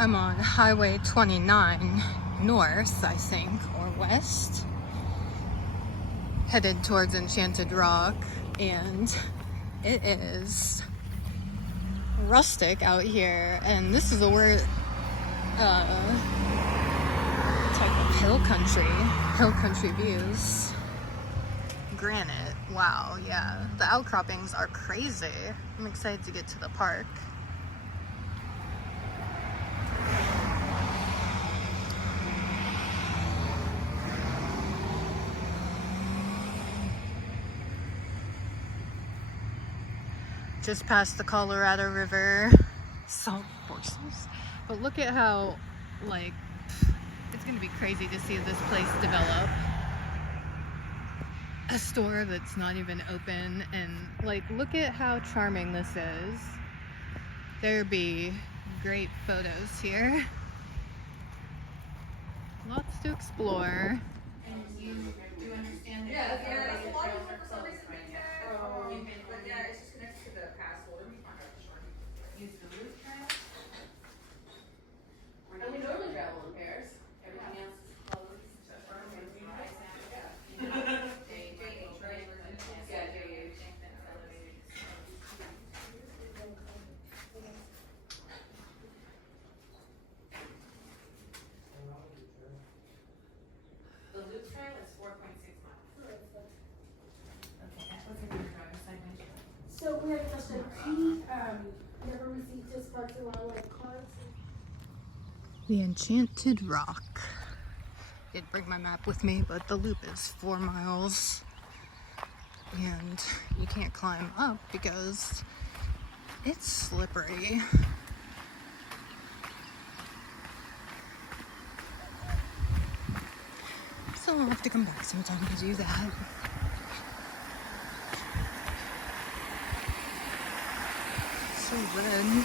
I'm on Highway 29 north, I think, or west, headed towards Enchanted Rock, and it is rustic out here, and this is a weird type of hill country views. Granite, wow, yeah, the outcroppings are crazy. I'm excited to get to the park. Just past the Colorado River, salt horses. But look at how, like, it's gonna be crazy to see this place develop. A store that's not even open, and like, look at how charming this is. There'd be great photos here. Lots to explore. And you do understand that? Yeah, that's a lot of people for some reason think that. But yeah, it's just connected to the pass holder. We find out the short. Use the loop trail? And we normally travel in pairs. Everything else is closed. That's right. You guys have, Yeah. you know, JH, right? Yeah, JH. The loop trail is 4.6 miles. Okay, that was in your driver's side windshield. So we had a question. He never received his parts and wildlife cards. The Enchanted Rock. Didn't bring my map with me, but the loop is 4 miles. And you can't climb up because it's slippery. So I'll have to come back sometime to do that. So red.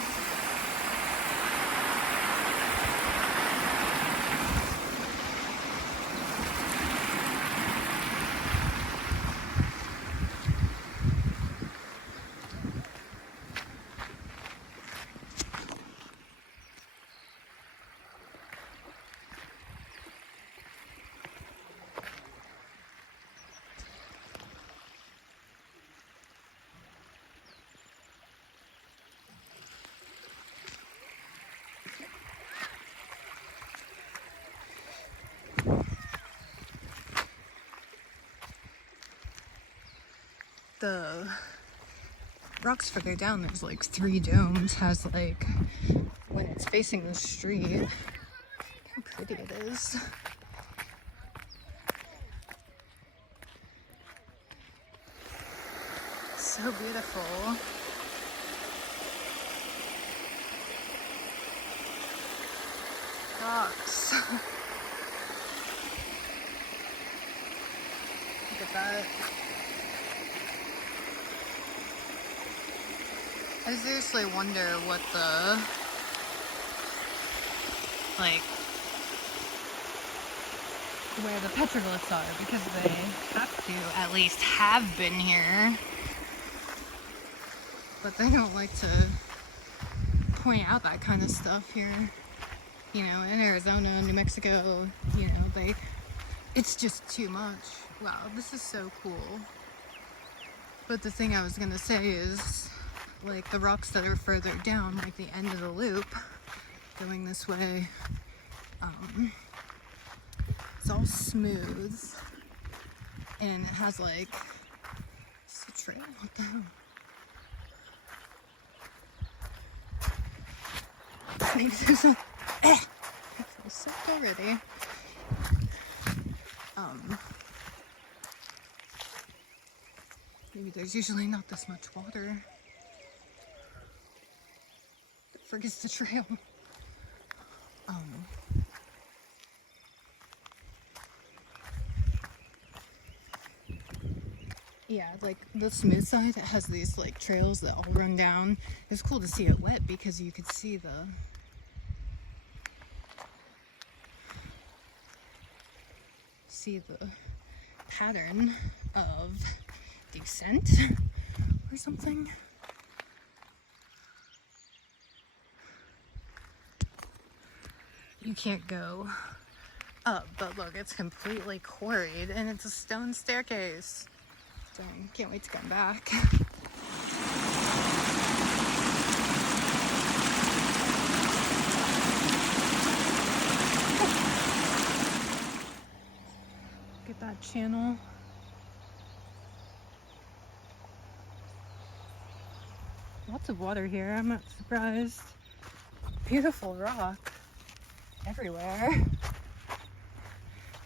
The rocks further down, there's like 3 domes, has like, when it's facing the street, how pretty it is. So beautiful. Rocks. Look at that. I seriously wonder what the, like, where the petroglyphs are, because they have to at least have been here. But they don't like to point out that kind of stuff here. You know, in Arizona, New Mexico, you know, it's just too much. Wow, this is so cool. But the thing I was gonna say is, like, the rocks that are further down, like the end of the loop, going this way, it's all smooth, and it has like, it's a trail, what the hell? Maybe there's a, I feel sick already. Maybe there's usually not this much water. The frick is the trail? Yeah, like the smooth side, it has these like trails that all run down. It's cool to see it wet because you could see the pattern of descent or something. you can't go up, but look, it's completely quarried and it's a stone staircase. Dang, can't wait to come back. Look at that channel. Lots of water here, I'm not surprised. Beautiful rock everywhere.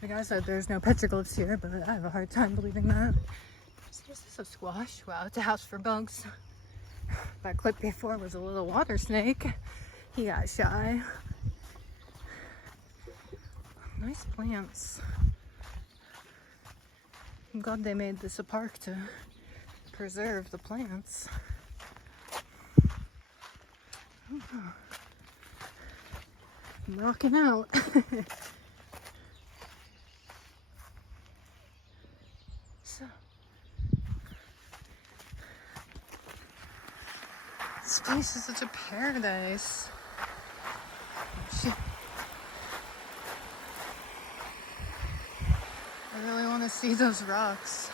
Like I said, there's no petroglyphs here, but I have a hard time believing that. So is this a squash? Wow, it's a house for bugs. That clip before was a little water snake. He got shy. Nice plants. I'm glad they made this a park to preserve the plants. I'm rocking out. So, this place is such a paradise. Shit. I really want to see those rocks.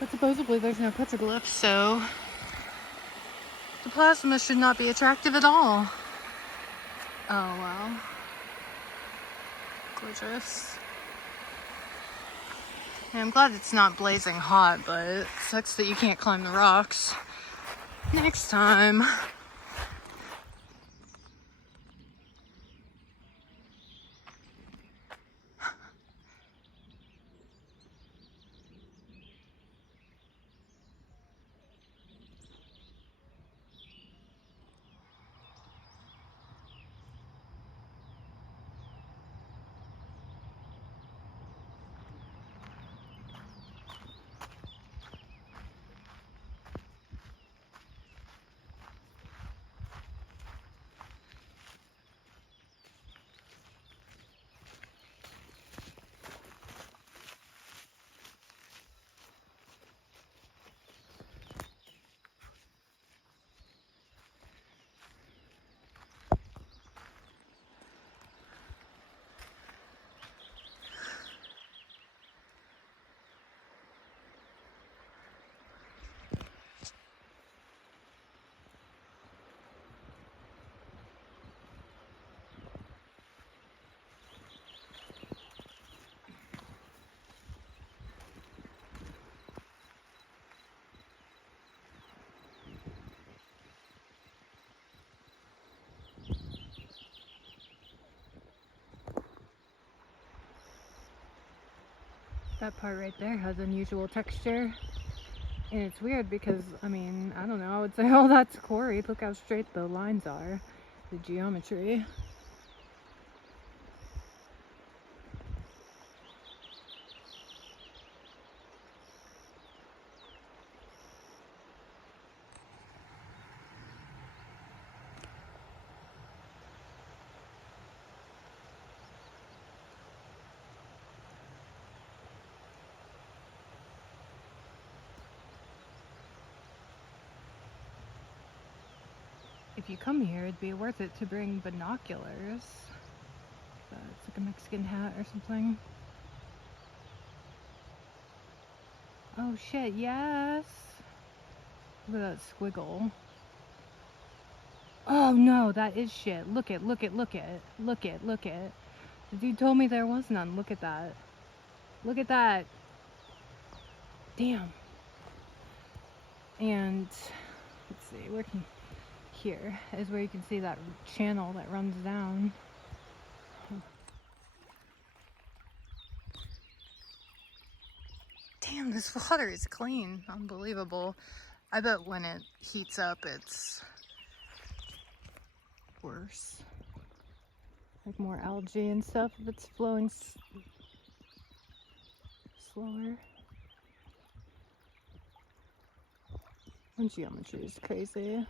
But supposedly there's no petroglyphs, so the plasma should not be attractive at all. Oh wow. Gorgeous. And I'm glad it's not blazing hot, but it sucks that you can't climb the rocks. Next time. That part right there has unusual texture. And it's weird because, I mean, I don't know, I would say, oh, that's quarried. Look how straight the lines are. The geometry. If you come here, it'd be worth it to bring binoculars. It's like a Mexican hat or something. Oh shit, yes! Look at that squiggle. Oh no, that is shit. Look it. The dude told me there was none. Look at that. Look at that. Damn. And, let's see, where can... Here is where you can see that channel that runs down. Damn, this water is clean. Unbelievable. I bet when it heats up, it's worse. Like more algae and stuff if it's flowing slower. And geometry is crazy.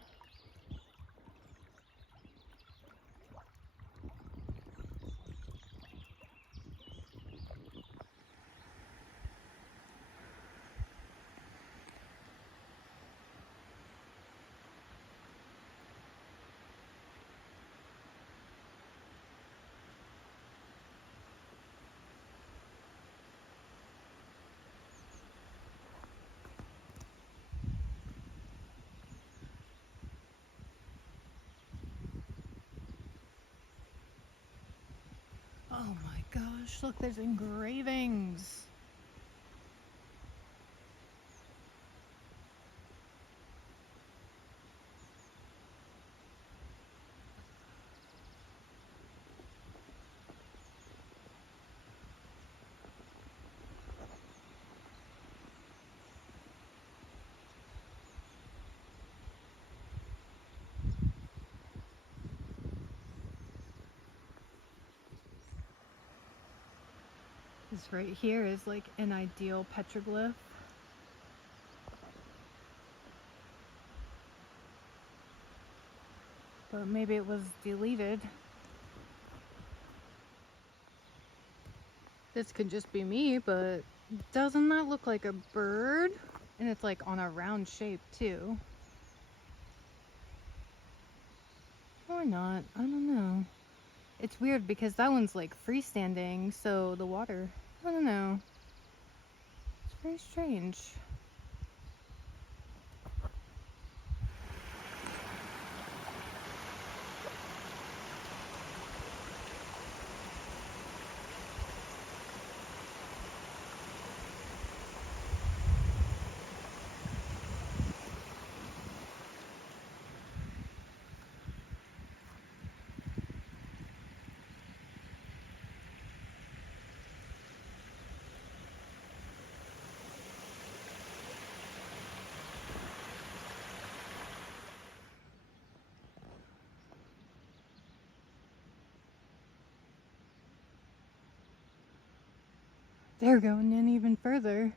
gosh, look, there's engravings. This right here is like an ideal petroglyph. But maybe it was deleted. This could just be me, but doesn't that look like a bird? And it's like on a round shape too. Or not, I don't know. It's weird because that one's like freestanding, so the water, I don't know. It's very strange. They're going in even further.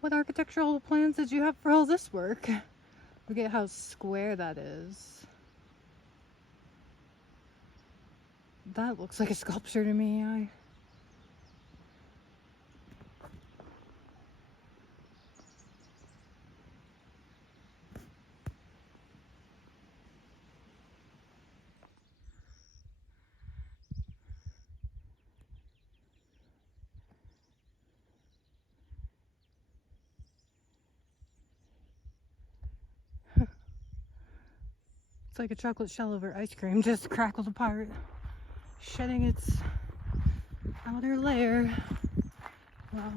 What architectural plans did you have for all this work? Look at how square that is. That looks like a sculpture to me. It's like a chocolate shell over ice cream, just crackled apart, shedding its outer layer. Wow.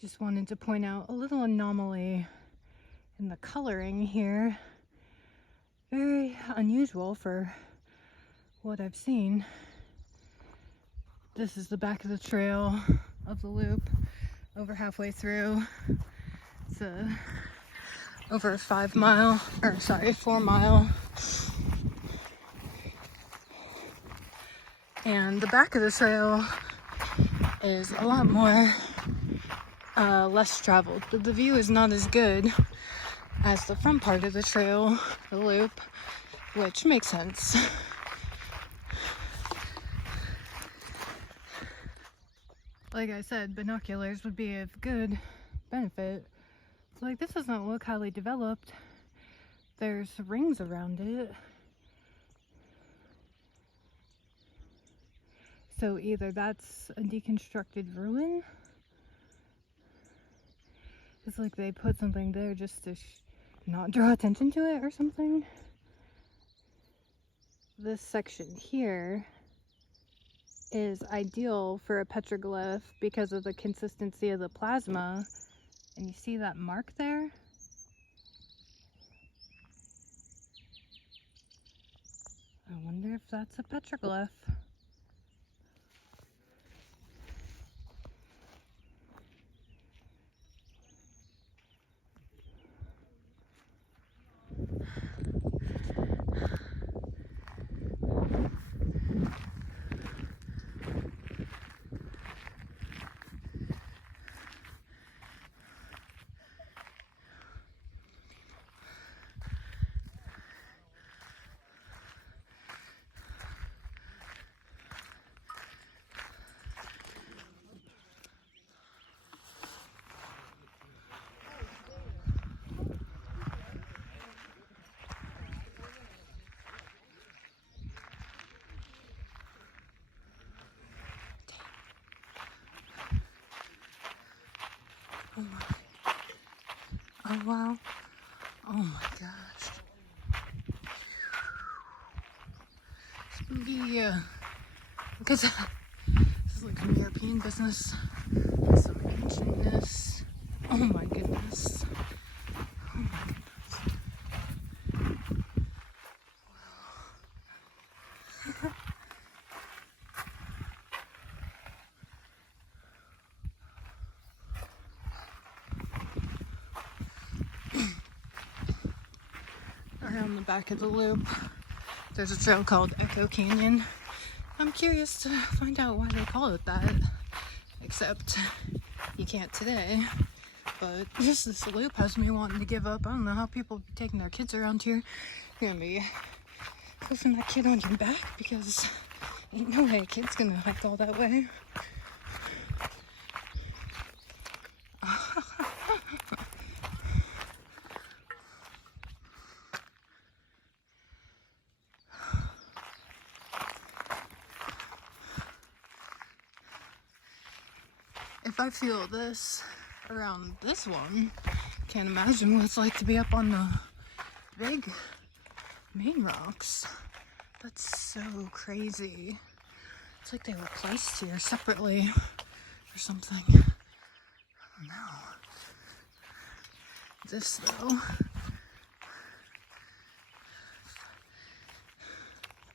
Just wanted to point out a little anomaly in the coloring here. Very unusual for what I've seen. This is the back of the trail of the loop, over halfway through. It's over a 4 mile. And the back of the trail is a lot more less traveled. The view is not as good as the front part of the trail, the loop, which makes sense. Like I said, binoculars would be of good benefit. Like, this doesn't look highly developed. There's rings around it. So either that's a deconstructed ruin. It's like they put something there just to not draw attention to it or something. This section here is ideal for a petroglyph because of the consistency of the plasma. And you see that mark there? I wonder if that's a petroglyph. Oh wow. Oh my gosh. Spooky. Because this is like some European business. Some ancientness. Oh my goodness. Oh my goodness. Around the back of the loop, there's a trail called Echo Canyon. I'm curious to find out why they call it that, except you can't today. But just this loop has me wanting to give up. I don't know how people be taking their kids around here. You're gonna be pushing that kid on your back because ain't no way a kid's gonna hike all that way. If I feel this around this one, can't imagine what it's like to be up on the big main rocks. That's so crazy. It's like they were placed here separately or something. I don't know. This though.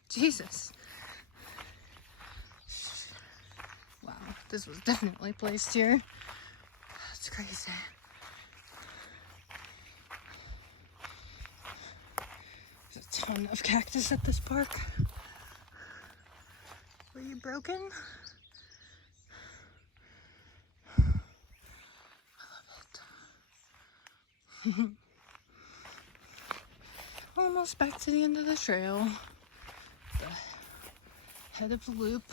Jesus. Wow, this was definitely placed here. That's crazy. There's a ton of cactus at this park. Were you broken? I love it. Almost back to the end of the trail. The head of the loop.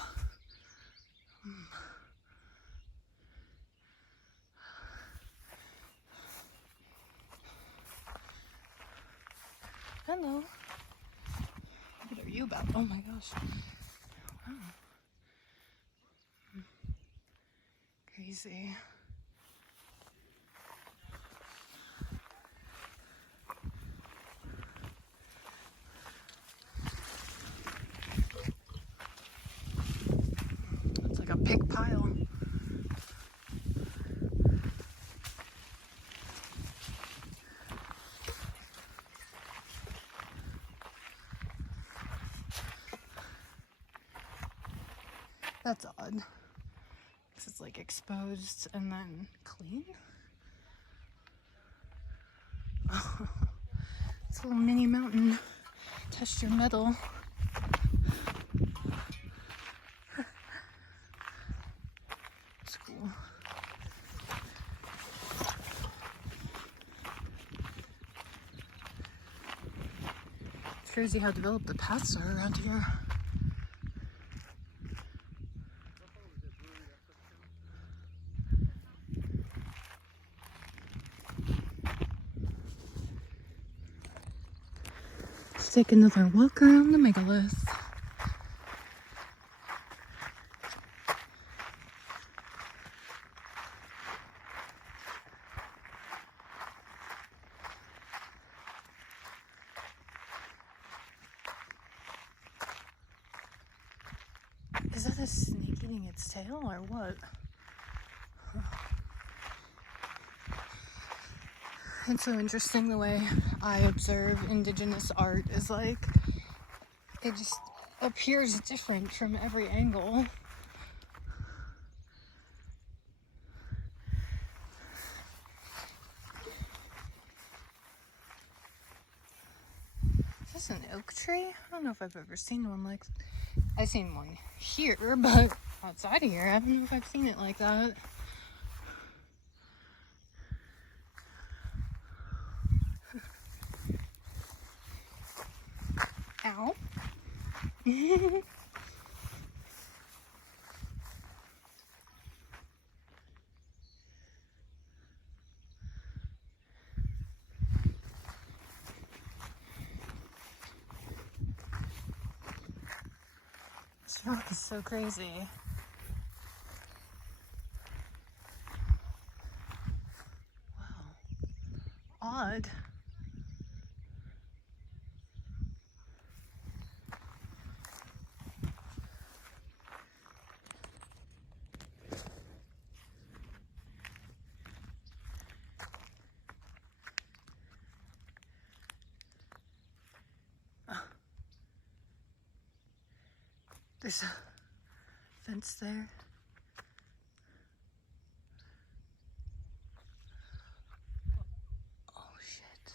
Hello. What are you about? Oh my gosh. Wow. Crazy. It's like a big pile. That's odd. Because it's like exposed and then clean. Oh, it's a little mini mountain. Test your metal. It's cool. It's crazy how developed the paths are around here. Let's take another walk around the megalith. Is that a snake eating its tail or what? It's so interesting the way I observe indigenous art is like, it just appears different from every angle. Is this an oak tree? I don't know if I've ever seen one like, I've seen one here, but outside of here, I don't know if I've seen it like that. Ow. This rock is so crazy. Wow. odd. There's a fence there. Oh shit.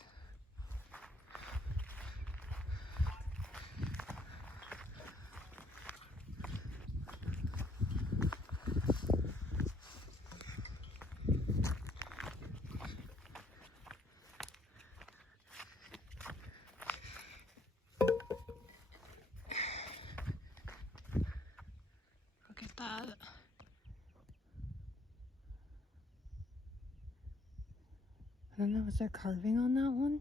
Look at that. I don't know, is there carving on that one?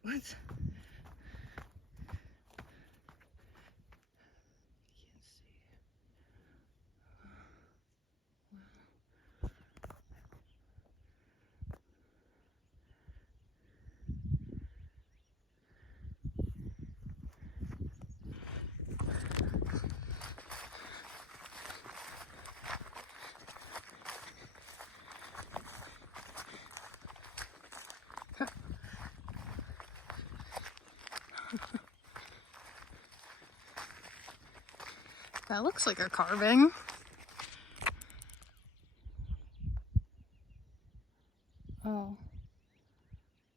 What? Can't see. That looks like a carving. Oh.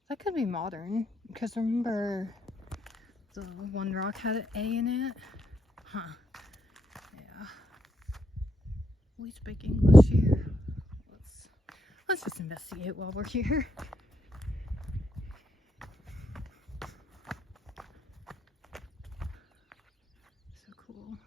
That could be modern, because remember the one rock had an A in it? Huh. Yeah. We speak English here. Let's just investigate while we're here. So cool.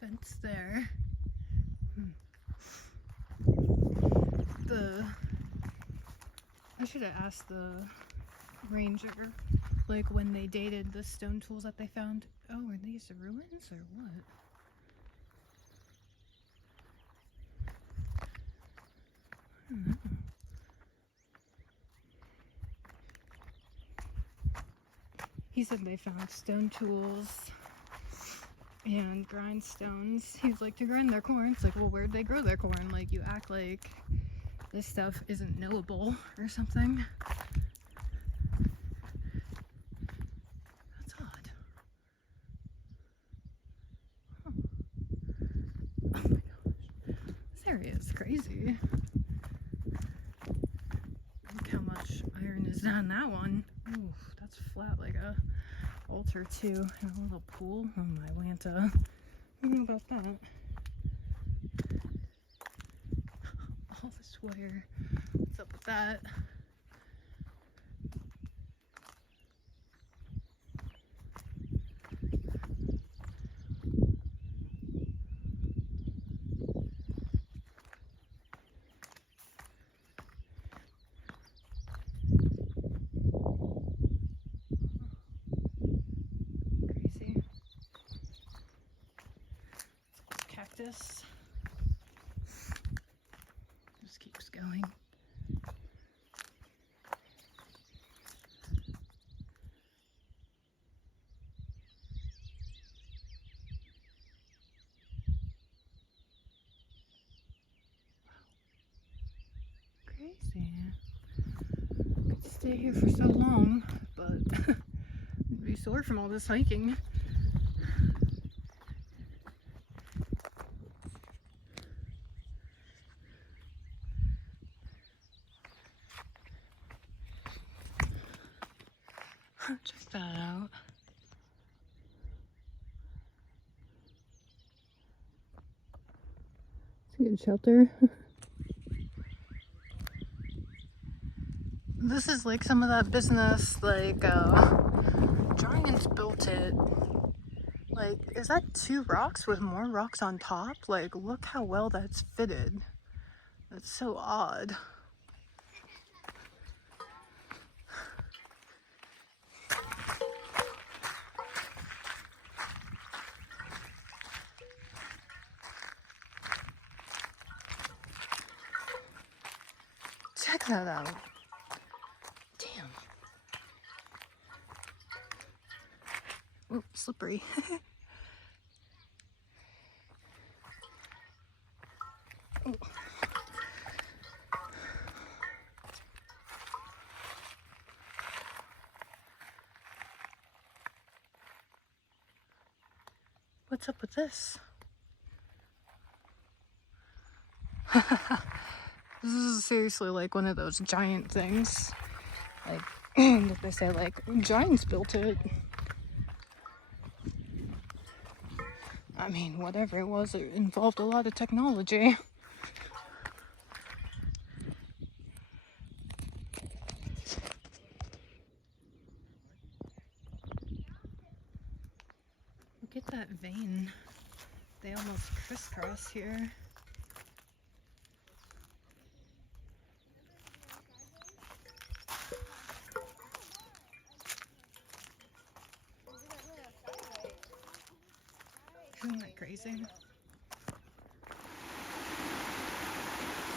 Fence there. I should have asked the ranger, like, when they dated the stone tools that they found. Oh, are these ruins or what? I don't know. He said they found stone tools and grindstones. He's like, to grind their corn. It's like, well, where'd they grow their corn? Like, you act like this stuff isn't knowable or something. That's odd. Huh. Oh my gosh. This area is crazy. Look how much iron is down that one. Ooh, that's flat like a altar too. And a little pool. Oh my Lanta. I don't know about that. All this wire. What's up with that? Crazy. Cactus. Just keeps going. Crazy. Could stay here for so long, but I'd be sore from all this hiking. Check that out. It's a good shelter. This is like some of that business, like, Giants built it Like, is that 2 rocks with more rocks on top? Like, look how well that's fitted. That's so odd. Check that out. Damn. Ooh, slippery. Ooh. What's up with this? This is seriously like one of those giant things. Like, that they say, like, giants built it. I mean, whatever it was, it involved a lot of technology. Look at that vein. They almost crisscross here. Who am I crazy?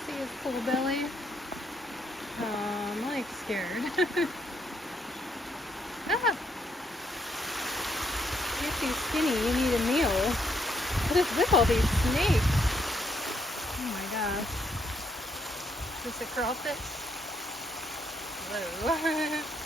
See his full belly? I'm like scared. Ah! You're too skinny, you need a meal. What is with all these snakes? Oh my gosh. Is this a crawfish? Whoa.